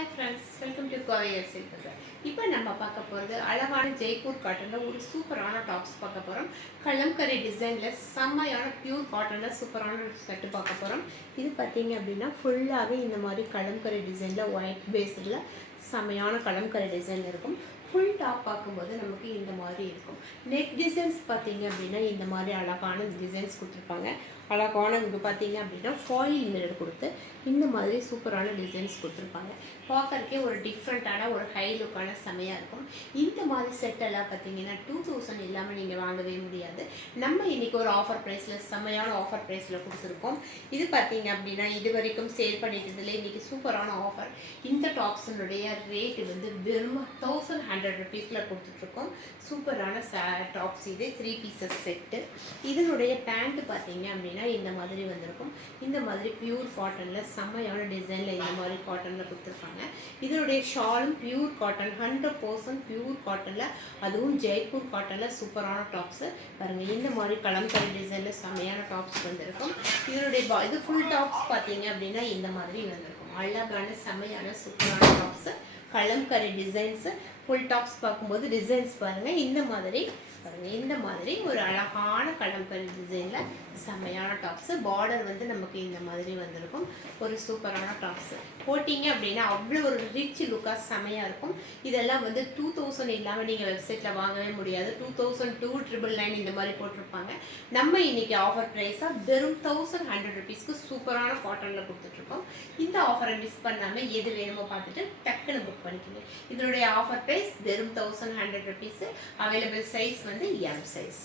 Hi friends, welcome to Korea Silk Bazaar. இப்போ நம்ம பார்க்க போகிறது அழகான ஜெய்ப்பூர் காட்டனில் ஒரு சூப்பரான டாப்ஸ் பார்க்க போகிறோம். கலம்கரி டிசைனில் செம்மையான பியூர் காட்டனில் சூப்பரான செட்டு பார்க்க போகிறோம். இது பார்த்தீங்க அப்படின்னா ஃபுல்லாகவே இந்த மாதிரி கலம்கரி டிசைனில் ஒயிட் பேஸில் செம்மையான கலம்கரி டிசைன் இருக்கும். ஃபுல் டாப் பார்க்கும்போது நமக்கு இந்த மாதிரி இருக்கும். நெக் டிசைன்ஸ் பார்த்தீங்க அப்படின்னா இந்த மாதிரி அழகான டிசைன்ஸ் கொடுத்துருப்பாங்க. அழகான இங்கே பார்த்தீங்க அப்படின்னா ஃபாயில் மிரர் கொடுத்து இந்த மாதிரி சூப்பரான டிசைன்ஸ் கொடுத்துருப்பாங்க. பார்க்கறதுக்கே ஒரு டிஃப்ரெண்ட்டான ஒரு ஹை லுக்கான செமையாக இருக்கும். இந்த மாதிரி செட்டெல்லாம் பார்த்தீங்கன்னா 2000 இல்லாமல் நீங்கள் வாங்கவே முடியாது. நம்ம இன்றைக்கி ஒரு ஆஃபர் ப்ரைஸில் செம்மையான ஆஃபர் ப்ரைஸில் கொடுத்துருக்கோம். இது பார்த்தீங்க அப்படின்னா இது வரைக்கும் சேல் பண்ணிட்டதில் இன்றைக்கி சூப்பரான ஆஃபர். இந்த டாப்ஸினுடைய ரேட்டு வந்து வெறும் 1100 ருபீஸில் கொடுத்துட்ருக்கோம். சூப்பரான டாப்ஸ் இது 3 பீசஸ் செட்டு. இதனுடைய பேண்ட்டு பார்த்தீங்க அப்படின்னா இந்த மாதிரி வந்திருக்கும். இந்த மாதிரி பியூர் காட்டனில் செம்மையான டிசைனில் இந்த மாதிரி காட்டனில் கொடுத்துருப்பாங்க. இதனுடைய ஷாலும் பியூர் காட்டன் 100% பியூர் காட்டனில், அதுவும் ஜெய்ப்பூர் காட்டனில் சூப்பரான டாப்ஸு பாருங்கள். இந்த மாதிரி கலம்கரி டிசைனில் செம்மையான டாப்ஸ் வந்திருக்கும். இதனுடைய இது ஃபுல் டாப்ஸ் பார்த்தீங்க அப்படின்னா இந்த மாதிரி வந்திருக்கும். அழகான செம்மையான சூப்பரான tops kalamkari designs. Full tops பார்க்கும்போது டிசைன்ஸ் பாருங்கள் இந்த மாதிரி பாருங்கள். இந்த மாதிரி ஒரு அழகான கலம்கரி டிசைனில் செம்மையான டாப்ஸு. பார்டர் வந்து நமக்கு இந்த மாதிரி வந்திருக்கும். ஒரு சூப்பரான டாப்ஸு போட்டிங்க அப்படின்னா அவ்வளோ ஒரு ரிச் லுக்காக செம்மையாக இருக்கும். இதெல்லாம் வந்து 2000 இல்லாமல் நீங்கள் வெப்சைட்டில் வாங்கவே முடியாது. 2002 இந்த மாதிரி போட்டிருப்பாங்க. நம்ம இன்றைக்கி ஆஃபர் ப்ரைஸாக வெறும் 1100 ருபீஸ்க்கு சூப்பரான காட்டனில் கொடுத்துட்ருக்கோம். இந்த ஆஃபரை மிஸ் பண்ணாமல் எது வேணுமோ பார்த்துட்டு டக்குன்னு புக் பண்ணிக்கோங்க. இதனுடைய ஆஃபர் ப்ரைஸ் வெறும் 1100 ருபீஸு. அவைலபிள் சைஸ் வந்து M சைஸ்.